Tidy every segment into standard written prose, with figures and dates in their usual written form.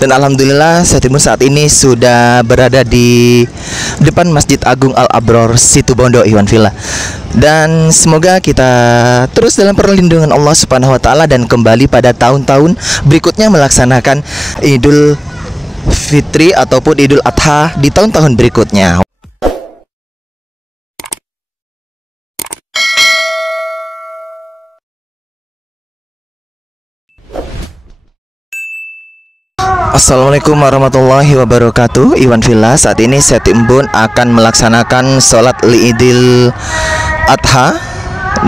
Dan alhamdulillah saya Timun saat ini sudah berada di depan Masjid Agung Al Abror Situbondo Iwan Villa. Dan semoga kita terus dalam perlindungan Allah Subhanahu wa taala dan kembali pada tahun-tahun berikutnya melaksanakan Idul Fitri ataupun Idul Adha di tahun-tahun berikutnya. Assalamualaikum warahmatullahi wabarakatuh. Iwan Villa, saat ini saya Timbun akan melaksanakan sholat Idul Adha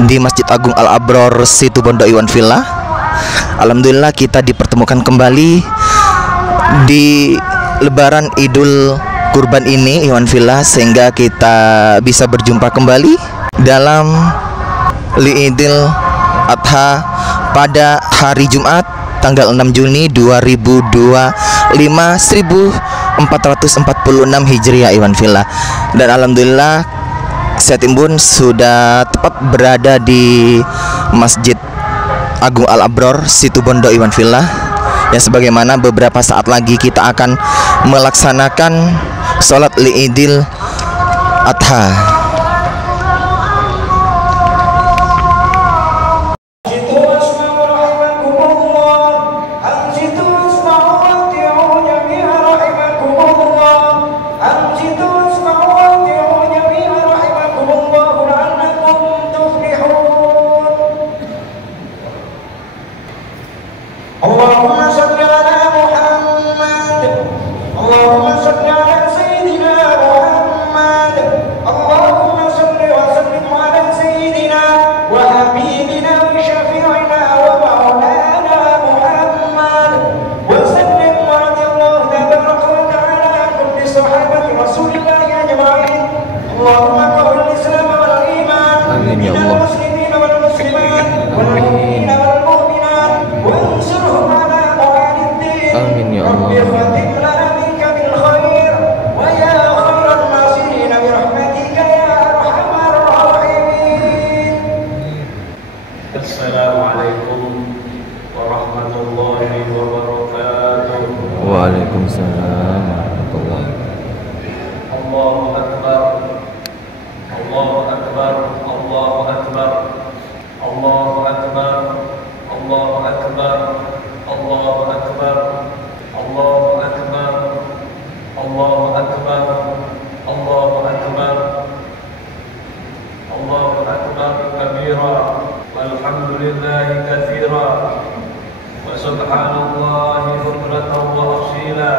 di Masjid Agung Al Abror Situbondo Iwan Villa. Alhamdulillah kita dipertemukan kembali di Lebaran Idul Kurban ini Iwan Villa, sehingga kita bisa berjumpa kembali dalam Idul Adha pada hari Jumat tanggal 6 Juni 2025 1446 Hijriah Iwan Villa. Dan alhamdulillah saya Timbun sudah tepat berada di Masjid Agung Al Abror Situbondo Iwan Villa. Ya, sebagaimana beberapa saat lagi kita akan melaksanakan sholat Idul Adha. Waalaikumsalam warahmatullahi wabarakatuh. Allahu Akbar, Allahu Akbar, Allahu Akbar, Allahu Akbar, Allahu Akbar, Allahu Akbar, Allahu Akbar, Allahu Akbar, Allahu Akbar, Allahu Akbar kabira, walhamdulillahi katsira, wa subhanallahi bukratan wa asila.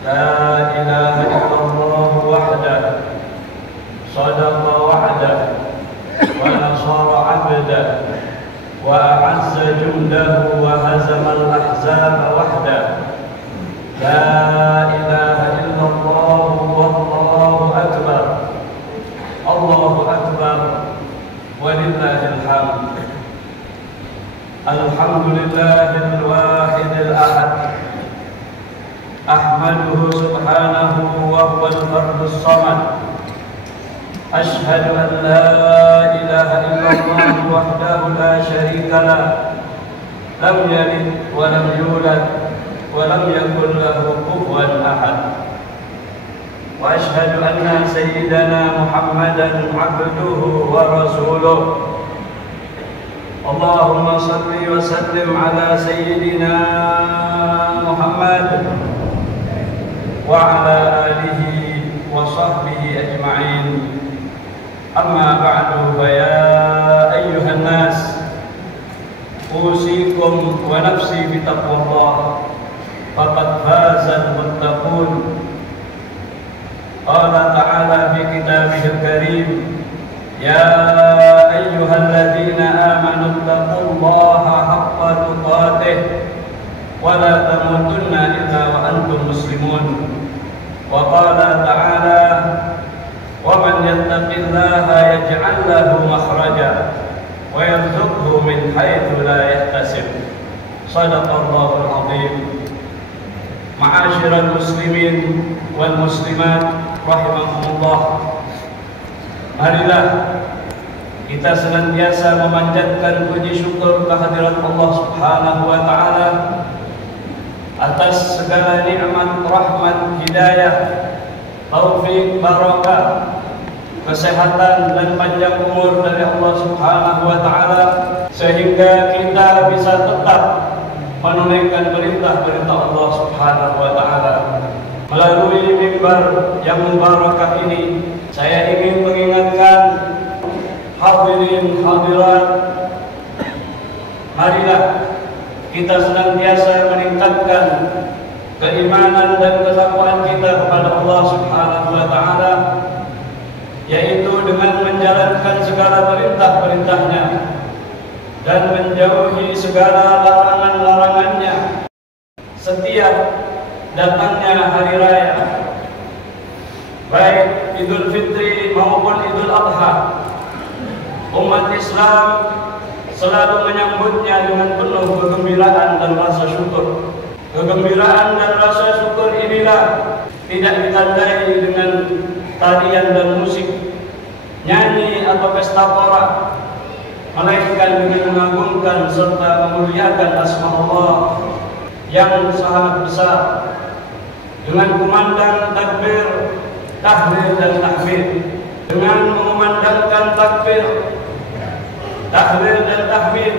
La ilaha illallah wahdah, sadaqa wa'dah, wa nasara 'abdah, wa a'azza jundahu wa hazama al-ahzaba wahdah. La ilaha illallah wallahu akbar. Allahu akbar walillahil hamd. Alhamdulillahil wahidil ahad. أحمده سبحانه وهو الفرد الصمد. أشهد أن لا إله إلا الله وحده لا شريك له، لم يلد ولم يولد ولم يكن له كفوا أحد. وأشهد أن سيدنا محمدا عبده ورسوله. اللهم صل وسلم على سيدنا محمد وعلى آله وصحبه أجمعين. أما بعد، فيا أيها الناس، أوصيكم ونفسي بتقوى الله، فقد فاز المتقون. قال تعالى في كتابه الكريم: يا أيها الذين آمنوا اتقوا الله حق تقاته ولا تموتن إلا وأنتم مسلمون. وقال تعالى: ومن يتق الله يجعل له مخرجا ويرزقه من حيث لا يحتسب. صدق الله العظيم. معاشر المسلمين والmuslimat rahimakumullah, marilah kita senantiasa memanjatkan puji syukur kehadirat Allah Subhanahu wa taala hidayah, taufik, barakah, kesehatan dan panjang umur dari Allah Subhanahu wa taala sehingga kita bisa tetap menunaikan perintah-perintah Allah Subhanahu wa taala. Melalui mimbar yang mubarakah ini, saya ingin mengingatkan hadirin hadirat, marilah kita senantiasa meningkatkan keimanan dan ketakwaan kita kepada Allah Subhanahu wa taala, yaitu dengan menjalankan segala perintah-perintahnya dan menjauhi segala larangan-larangannya setiap datangnya hari raya, baik Idul Fitri maupun Idul Adha. Umat Islam selalu menyambutnya dengan penuh kegembiraan dan rasa syukur. Kegembiraan dan rasa syukur inilah tidak ditandai dengan tarian dan musik, nyanyi atau pesta pora, melainkan dengan mengagungkan serta memuliakan asma Allah yang sangat besar dengan kumandang takbir, tahlil dan tahmid. Dengan mengumandangkan takbir, tahlil dan tahmid,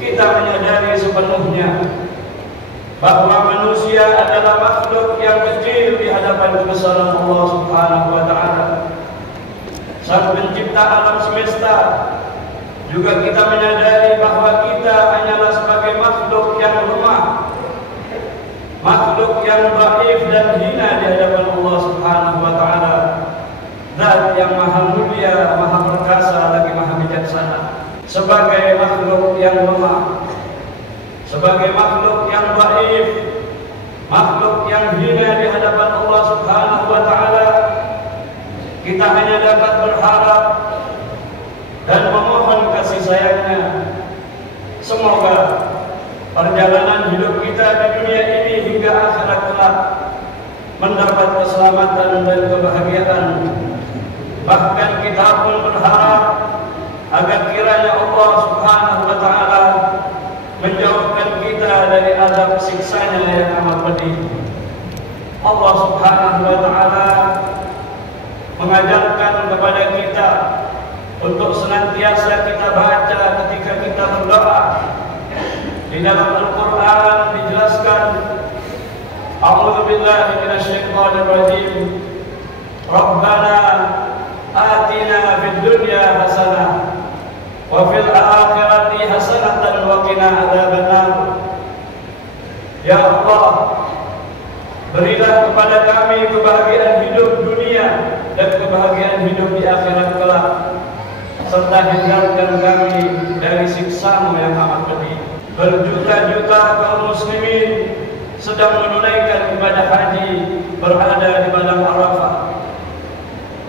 kita menyadari sepenuhnya bahwa manusia adalah makhluk yang kecil di hadapan kebesaran Allah Subhanahu wa taala, Sang Pencipta alam semesta. Juga kita menyadari bahwa kita hanyalah sebagai makhluk yang lemah, makhluk yang dhaif dan hina di hadapan Allah Subhanahu wa taala, Zat yang maha mulia, maha perkasa, lagi maha bijaksana. Sebagai makhluk yang lemah, sebagai makhluk yang dhaif, makhluk yang hina di hadapan Allah Subhanahu wa taala, kita hanya dapat berharap dan memohon kasih sayangnya. Semoga perjalanan hidup kita di dunia ini hingga akhirat kelak mendapat keselamatan dan kebahagiaan. Bahkan kita pun berharap agar kiranya Allah Subhanahu wa taala menjauhkan kita dari azab siksanya yang amat pedih. Allah Subhanahu wa taala mengajarkan kepada kita untuk senantiasa kita baca ketika kita berdoa. Di dalam Al-Quran dijelaskan, A'udzu billahi minasyaitonir rajim. Rabbana atina fid dunya hasanah wa fil akhirati hasanatan wa qina adzabannar. Ya Allah, berilah kepada kami kebahagiaan hidup dunia dan kebahagiaan hidup di akhirat kelak, serta hindarkan kami dari siksa-Mu yang amat pedih. Berjuta-juta kaum muslimin sedang menunaikan ibadah haji berada di padang Arafah.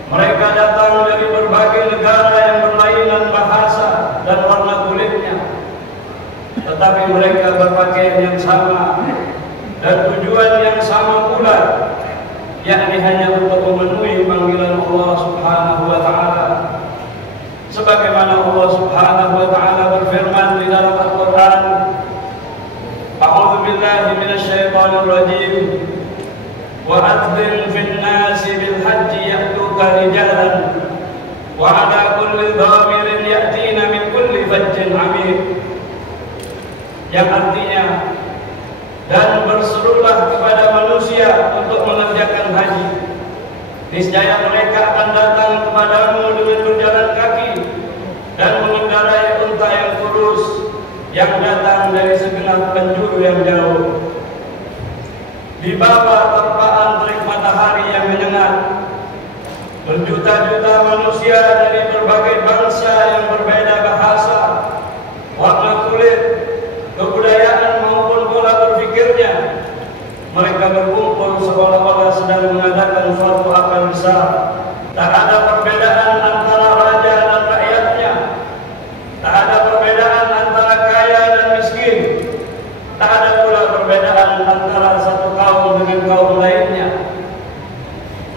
Mereka datang dari berbagai negara yang berlainan bahasa dan warna kulitnya, tetapi mereka berpakaian yang sama dan tujuan yang sama pula, yakni hanya untuk memenuhi panggilan Allah Subhanahu wa taala. Sebagaimana Allah Subhanahu wa taala berfirman di dalam Al-Qur'an, A'udzu billahi minasyaitonir rajim. Wa adzin fil nasi bil hajji ya'tuka rijalan wa 'ala kulli dhamirin ya'tina min kulli fajjin 'amiq. Yang artinya, dan berserulah kepada manusia untuk mengerjakan haji. Niscaya mereka akan datang kepadamu dengan berjalan kaki dan mengendarai unta yang kurus yang datang dari segenap penjuru yang jauh. Di bawah terpaan terik matahari yang menyengat, berjuta-juta manusia dari berbagai bangsa yang berbeda bahasa, warna kulit, kebudayaan maupun pola berpikirnya, mereka berkumpul seolah-olah sedang mengadakan suatu akad besar. Tak ada perbedaan antara raja dan rakyatnya, tak ada perbedaan antara kaya dan miskin, tak ada pula perbedaan antara satu kaum dengan kaum lainnya.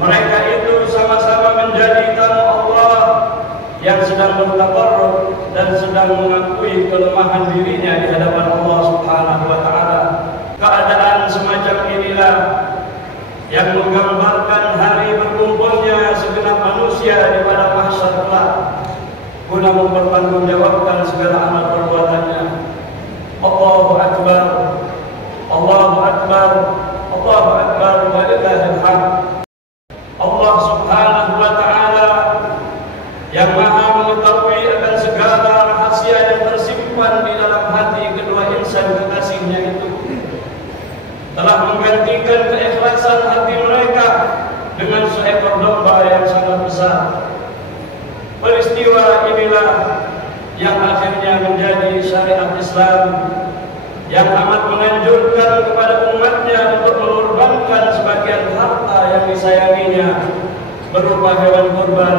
Mereka itu sama-sama menjadi tamu Allah yang sedang bertakarrub dan sedang mengakui kelemahan dirinya di hadapan Allah Subhanahu wa taala. Keadaan semacam inilah yang mempertanggungjawabkan segala amal perbuatannya. Allahu Akbar, Allahu Akbar, Allahu Akbar, walillahil hamd. Allah Subhanahu wa Ta'ala yang Maha mengetahui akan segala rahasia yang tersimpan di dalam hati kedua insan kekasihnya itu, telah menggantikan keikhlasan hati mereka dengan seekor domba yang sangat besar. Peristiwa inilah yang akhirnya menjadi syariat Islam yang amat menganjurkan kepada umatnya untuk mengorbankan sebagian harta yang disayanginya berupa hewan kurban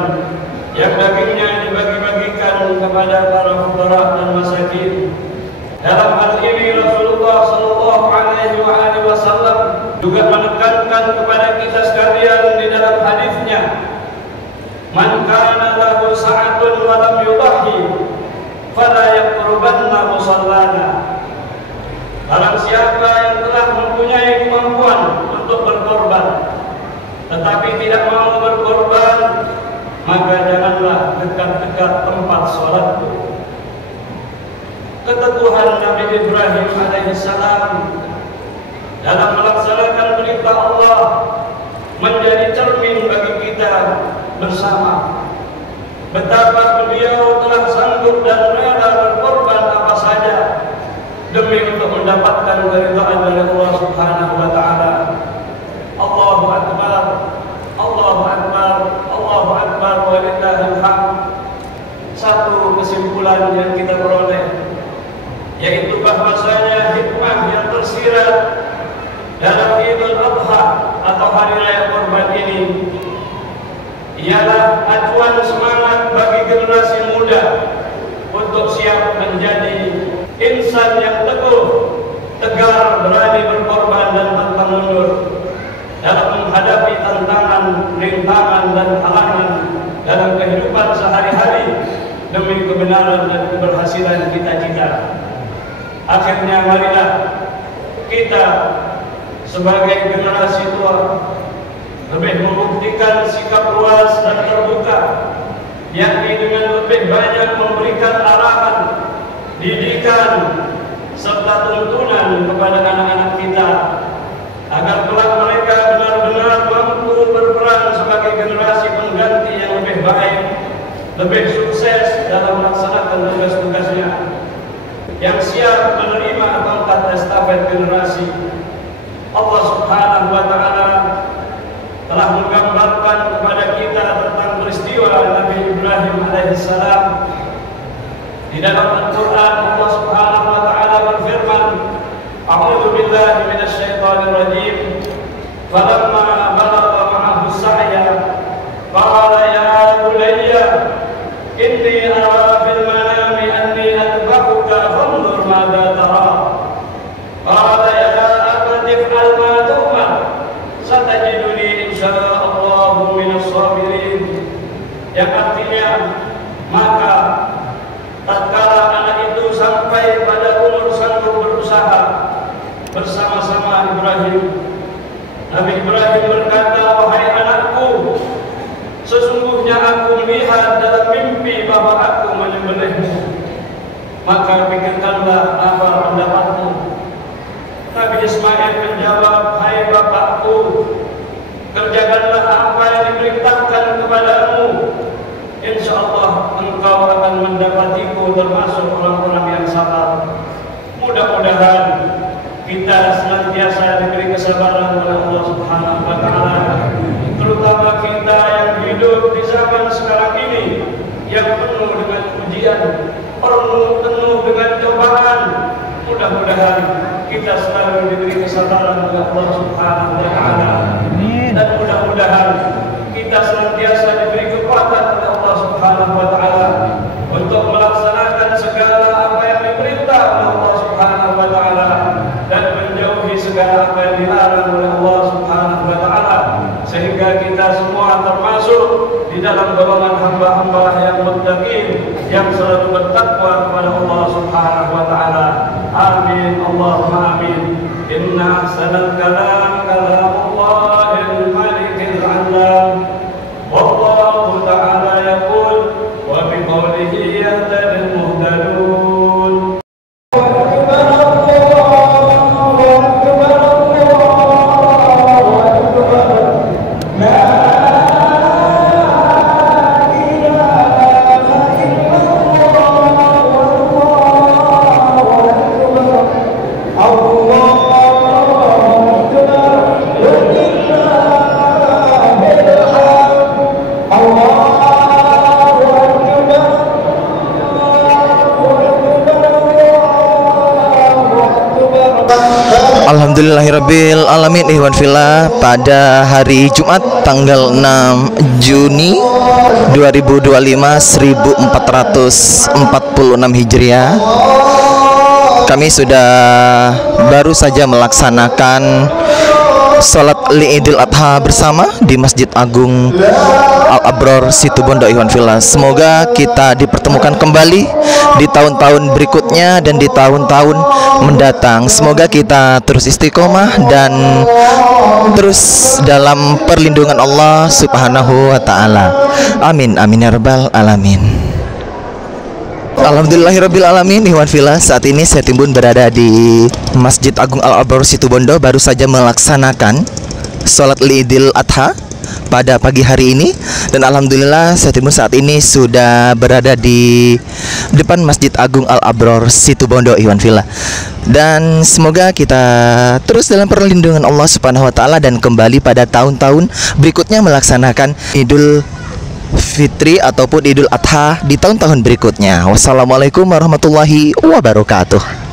yang dagingnya dibagi-bagikan kepada para fuqara dan masakin. Dalam hal ini Rasulullah sallallahu alaihi wasallam juga menekankan kepada kita sekalian di dalam hadisnya, "Man kana lahu sa'atun wa lam yudahhi fala yaqrubanna musallana." Barang siapa yang telah mempunyai kemampuan untuk berkorban tetapi tidak mau berkorban, maka janganlah dekat-dekat tempat sholatku. Keteguhan Nabi Ibrahim alaihissalam dalam melaksanakan perintah Allah menjadi cermin bagi kita bersama. Betapa beliau telah sanggup dan rela berkorban apa saja demi untuk mendapatkan keridhaan dari Allah Subhanahu wa Ta'ala. Allahu Akbar, Allahu Akbar, Allahu Akbar, walillahil hamd. Satu kesimpulan yang kita peroleh, yaitu bahwasanya hikmah yang tersirat dalam Idul Adha atau hari raya kurban ini ialah acuan semangat bagi generasi muda untuk siap menjadi insan yang teguh, tegar, berani berkorban dan pantang mundur dalam menghadapi tantangan, rintangan dan halangan dalam kehidupan sehari-hari demi kebenaran dan keberhasilan cita-cita. Akhirnya marilah kita sebagai generasi tua lebih membuktikan sikap luas dan terbuka, yakni dengan lebih banyak memberikan arahan, didikan serta tuntunan kepada anak-anak kita agar kelak mereka benar-benar mampu berperan sebagai generasi pengganti yang lebih baik, lebih sukses dalam melaksanakan tugas-tugasnya, yang siap menerima tongkat estafet generasi. Allah Subhanahu wa Ta'ala telah menggambarkan kepada kita tentang peristiwa Nabi Ibrahim alaihissalam. Di dalam Al-Quran Allah Subhanahu wa Ta'ala berfirman, "A'udzu billahi minasyaitonir rajim. Falamma balagha ma'ahu sa'ya qala ya bunayya inni ara fil manami anni adbahuka fanzur madza tara." Qala ya abati if'al ma tu'mar satajiduni insyaallahu minas sabirin. Yang artinya, maka tatkala anak itu sampai pada umur sanggup berusaha bersama-sama Ibrahim, Nabi Ibrahim berkata, "Wahai anakku, sesungguhnya aku melihat dalam mimpi bahwa aku menyembelihmu. Maka pikirkanlah apa pendapatmu." Nabi Ismail menjawab, "Hai bapakku, kerjakanlah apa yang diperintahkan kepadamu. InsyaAllah engkau akan mendapatiku termasuk orang-orang yang sabar." Mudah-mudahan kita senantiasa diberi kesabaran oleh Allah Subhanahu wa Ta'ala, terutama kita yang hidup di zaman sekarang ini yang penuh dengan ujian, penuh dengan cobaan. Mudah-mudahan kita selalu diberi kesabaran oleh Allah Subhanahu wa Ta'ala, dan mudah-mudahan kita senantiasa diberi kekuatan oleh Allah Subhanahu wa Ta'ala untuk melaksanakan segala apa yang diperintah oleh Allah Subhanahu wa Ta'ala dan menjauhi segala apa yang dilarang oleh Allah Subhanahu wa Ta'ala, sehingga kita semua termasuk di dalam golongan hamba-hamba yang muttaqin, yang selalu bertakwa kepada Allah Subhanahu wa Ta'ala. Amin, Allahumma amin. Inna ahsanal kalam kalamullahil malikil alam. Wallahu ta'ala yaqul wa biqawlihi ya Alhamdulillahirabbil alamin, ikhwan fillah, pada hari Jumat tanggal 6 Juni 2025 1446 Hijriah, kami sudah baru saja melaksanakan sholat Idul Adha bersama di Masjid Agung Al-Abror Situbondo, ikhwan fillah. Semoga kita dipertemukan kembali di tahun-tahun berikutnya dan di tahun-tahun mendatang. Semoga kita terus istiqomah dan terus dalam perlindungan Allah Subhanahu wa ta'ala. Amin amin ya rabbal alamin. Alhamdulillahirabbil alamin, ikhwan fillah, saat ini saya Timbun berada di Masjid Agung Al-Abror Situbondo, baru saja melaksanakan sholat Idul Adha pada pagi hari ini. Dan alhamdulillah saya Timbun saat ini sudah berada di depan Masjid Agung Al-Abror Situbondo, ikhwan fillah. Dan semoga kita terus dalam perlindungan Allah Subhanahu wa ta'ala dan kembali pada tahun-tahun berikutnya melaksanakan Idul Fitri ataupun Idul Adha di tahun-tahun berikutnya. Wassalamualaikum warahmatullahi wabarakatuh.